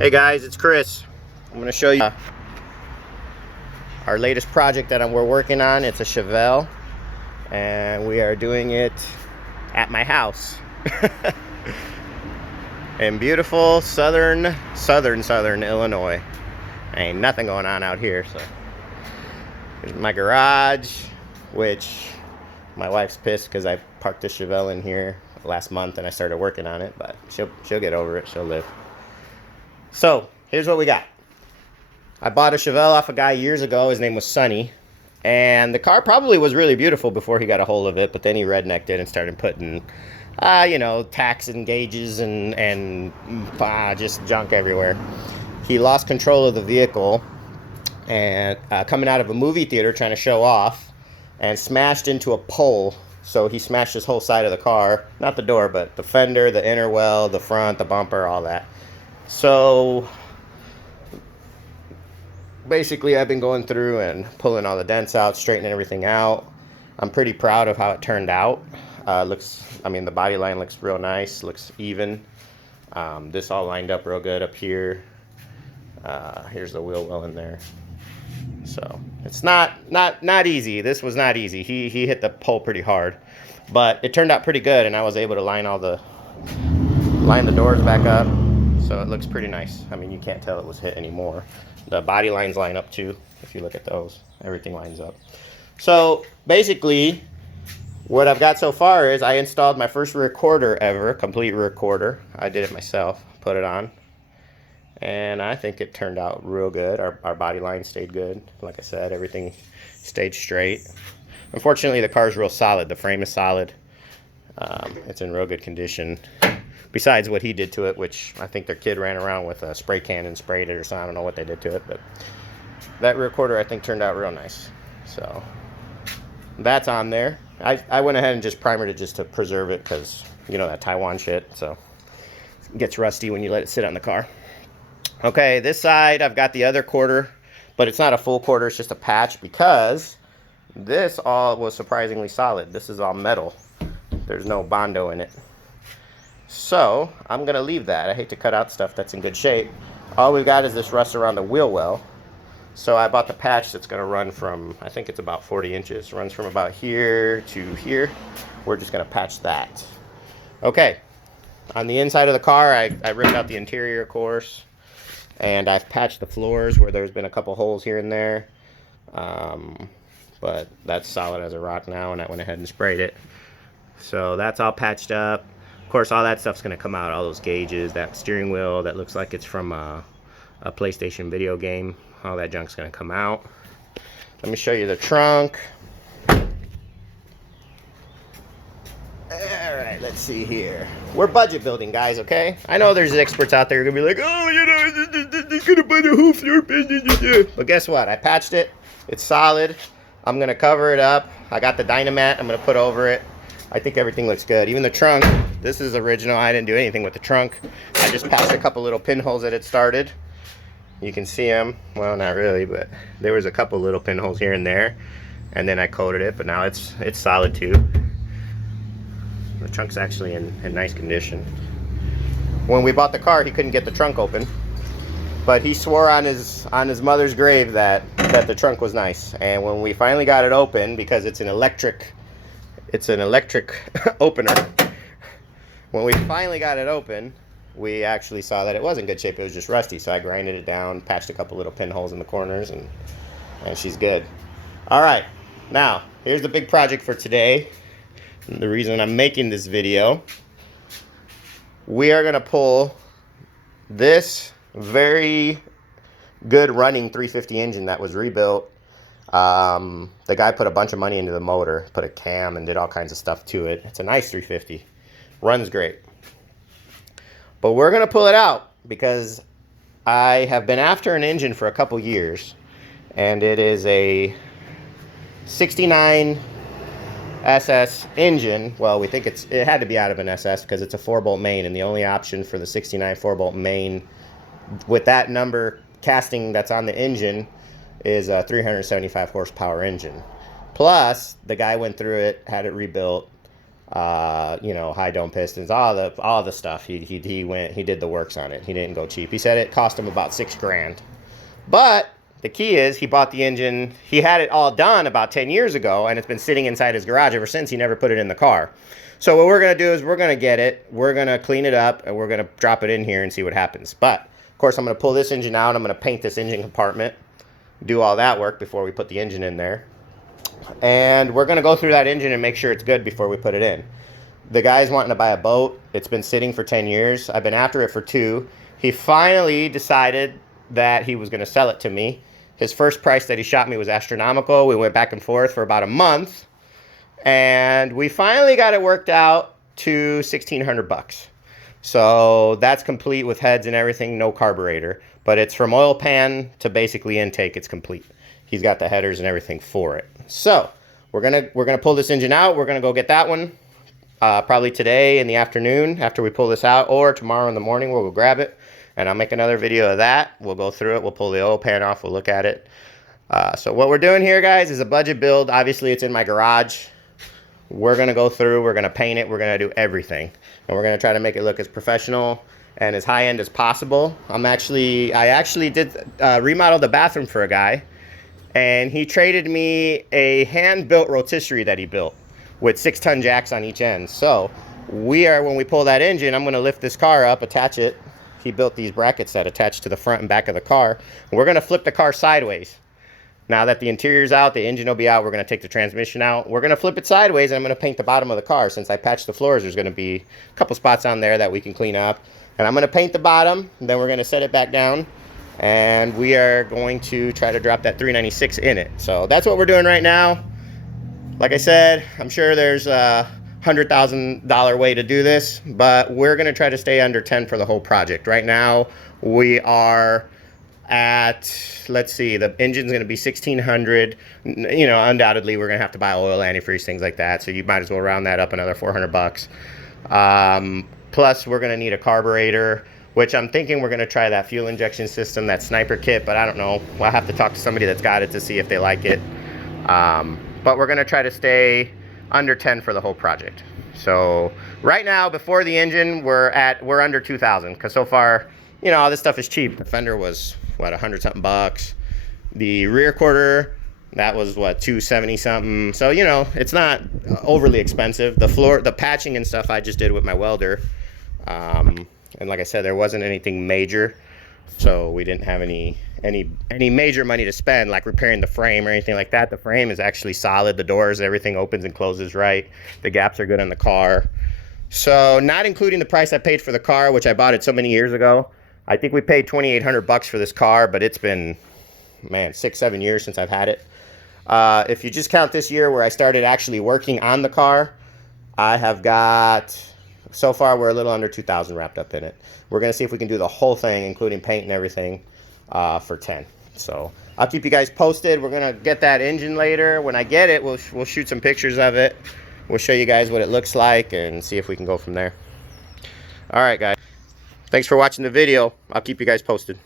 Hey guys, it's Chris. I'm going to show you our latest project that we're working on. It's a Chevelle, and we are doing it at my house in beautiful southern Illinois. Ain't nothing going on out here. So here's my garage, which my wife's pissed because I parked the Chevelle in here last month and I started working on it, but she'll get over it. She'll live. So here's what we got. I bought a Chevelle off a guy years ago. His name was Sonny, and the car probably was really beautiful before he got a hold of it, but then he rednecked it and started putting tacks and gauges and just junk everywhere. He lost control of the vehicle and coming out of a movie theater trying to show off, and smashed into a pole. So he smashed his whole side of the car, not the door, but the fender, the inner well, the front, the bumper, all that. So basically I've been going through and pulling all the dents out, straightening everything out. I'm pretty proud of how it turned out. The body line looks real nice, looks even. This all lined up real good up here. Here's the wheel well in there. So it's not easy. This was not easy. He hit the pole pretty hard, but it turned out pretty good, and I was able to line the doors back up. So it looks pretty nice. I mean, you can't tell it was hit anymore. The body lines line up too. If you look at those, everything lines up. So basically, what I've got so far is I installed my first recorder ever, complete recorder. I did it myself, put it on, and I think it turned out real good. Our body line stayed good. Like I said, everything stayed straight. Unfortunately, the car's real solid. The frame is solid. It's in real good condition. Besides what he did to it, which I think their kid ran around with a spray can and sprayed it or something. I don't know what they did to it, but that recorder I think turned out real nice. So that's on there. I went ahead and just primered it just to preserve it because, you know, that Taiwan shit. So it gets rusty when you let it sit on the car. Okay, this side I've got the other quarter, but it's not a full quarter. It's just a patch because this all was surprisingly solid. This is all metal. There's no Bondo in it. So I'm going to leave that. I hate to cut out stuff that's in good shape. All we've got is this rust around the wheel well. So I bought the patch that's going to run from, I think it's about 40 inches. Runs from about here to here. We're just going to patch that. Okay. On the inside of the car, I ripped out the interior, of course. And I've patched the floors where there's been a couple holes here and there. But that's solid as a rock now, and I went ahead and sprayed it. So that's all patched up. Of course, all that stuff's going to come out, all those gauges, that steering wheel that looks like it's from a PlayStation video game. All that junk's going to come out. Let me show you the trunk. Alright, let's see here. We're budget building, guys, okay? I know there's experts out there who are going to be like, oh, you know, they're going to buy the whole floor. But guess what? I patched it. It's solid. I'm going to cover it up. I got the Dynamat I'm going to put over it. I think everything looks good. Even the trunk, this is original. I didn't do anything with the trunk. I just patched a couple little pinholes that it started. You can see them. Well, not really, but there was a couple little pinholes here and there. And then I coated it, but now it's solid too. The trunk's actually in nice condition. When we bought the car, he couldn't get the trunk open. But he swore on his mother's grave that the trunk was nice. And when we finally got it open, because it's an electric opener. When we finally got it open, we actually saw that it was in good shape. It was just rusty, so I grinded it down, patched a couple little pinholes in the corners, and she's good. All right, now here's the big project for today. The reason I'm making this video, we are gonna pull this very good running 350 engine that was rebuilt. The guy put a bunch of money into the motor, put a cam and did all kinds of stuff to it. It's a nice 350. Runs great. But we're going to pull it out because I have been after an engine for a couple years, and it is a 69 SS engine. Well, we think it had to be out of an SS because it's a 4-bolt main, and the only option for the 69 4-bolt main with that number casting that's on the engine is a 375 horsepower engine. Plus, the guy went through it, had it rebuilt, you know, high dome pistons, all the stuff. He did the works on it. He didn't go cheap. He said it cost him about $6,000. But the key is he bought the engine. He had it all done about 10 years ago, and it's been sitting inside his garage ever since. He never put it in the car. So what we're going to do is we're going to get it, we're going to clean it up, and we're going to drop it in here and see what happens. But, of course, I'm going to pull this engine out. I'm going to paint this engine compartment, do all that work before we put the engine in there. And we're going to go through that engine and make sure it's good before we put it in. The guy's wanting to buy a boat. It's been sitting for 10 years. I've been after it for 2. He finally decided that he was going to sell it to me. His first price that he shot me was astronomical. We went back and forth for about a month. And we finally got it worked out to $1,600. So that's complete with heads and everything, no carburetor. But it's from oil pan to basically intake, it's complete. He's got the headers and everything for it. So we're gonna pull this engine out. We're gonna go get that one probably today in the afternoon after we pull this out, or tomorrow in the morning we'll go grab it. And I'll make another video of that. We'll go through it. We'll pull the oil pan off. We'll look at it. So what we're doing here, guys, is a budget build. Obviously, it's in my garage. We're going to go through. We're going to paint it. We're going to do everything. And we're going to try to make it look as professional and as high-end as possible. I actually did remodel the bathroom for a guy. And he traded me a hand-built rotisserie that he built with 6-ton jacks on each end. So when we pull that engine, I'm going to lift this car up, attach it. He built these brackets that attach to the front and back of the car. And we're going to flip the car sideways. Now that the interior's out, the engine will be out, we're going to take the transmission out. We're going to flip it sideways, and I'm going to paint the bottom of the car. Since I patched the floors, there's going to be a couple spots on there that we can clean up. And I'm going to paint the bottom, then we're going to set it back down. And we are going to try to drop that 396 in it. So that's what we're doing right now. Like I said, I'm sure there's $100,000 way to do this, but we're going to try to stay under 10 for the whole project. Right now we are at, let's see, the engine's going to be 1,600. You know, undoubtedly we're going to have to buy oil, antifreeze, things like that, so you might as well round that up another $400. Plus we're going to need a carburetor, which I'm thinking we're going to try that fuel injection system, that sniper kit, but I don't know. We'll have to talk to somebody that's got it to see if they like it. But we're going to try to stay under 10 for the whole project. So right now, before the engine, we're under 2,000, because so far, you know, all this stuff is cheap. The fender was what, 100-something bucks. The rear quarter, that was what, 270 something. So, you know, it's not overly expensive. The floor, the patching and stuff I just did with my welder. And like I said, there wasn't anything major, so we didn't have any major money to spend, like repairing the frame or anything like that. The frame is actually solid. The doors, everything opens and closes right. The gaps are good on the car. So not including the price I paid for the car, which I bought it so many years ago. I think we paid $2,800 for this car, but it's been, man, 6-7 years since I've had it. If you just count this year where I started actually working on the car, I have got, so far we're a little under 2,000 wrapped up in it. We're going to see if we can do the whole thing, including paint and everything, for 10. So I'll keep you guys posted. We're going to get that engine later. When I get it, we'll shoot some pictures of it. We'll show you guys what it looks like and see if we can go from there. All right, guys. Thanks for watching the video. I'll keep you guys posted.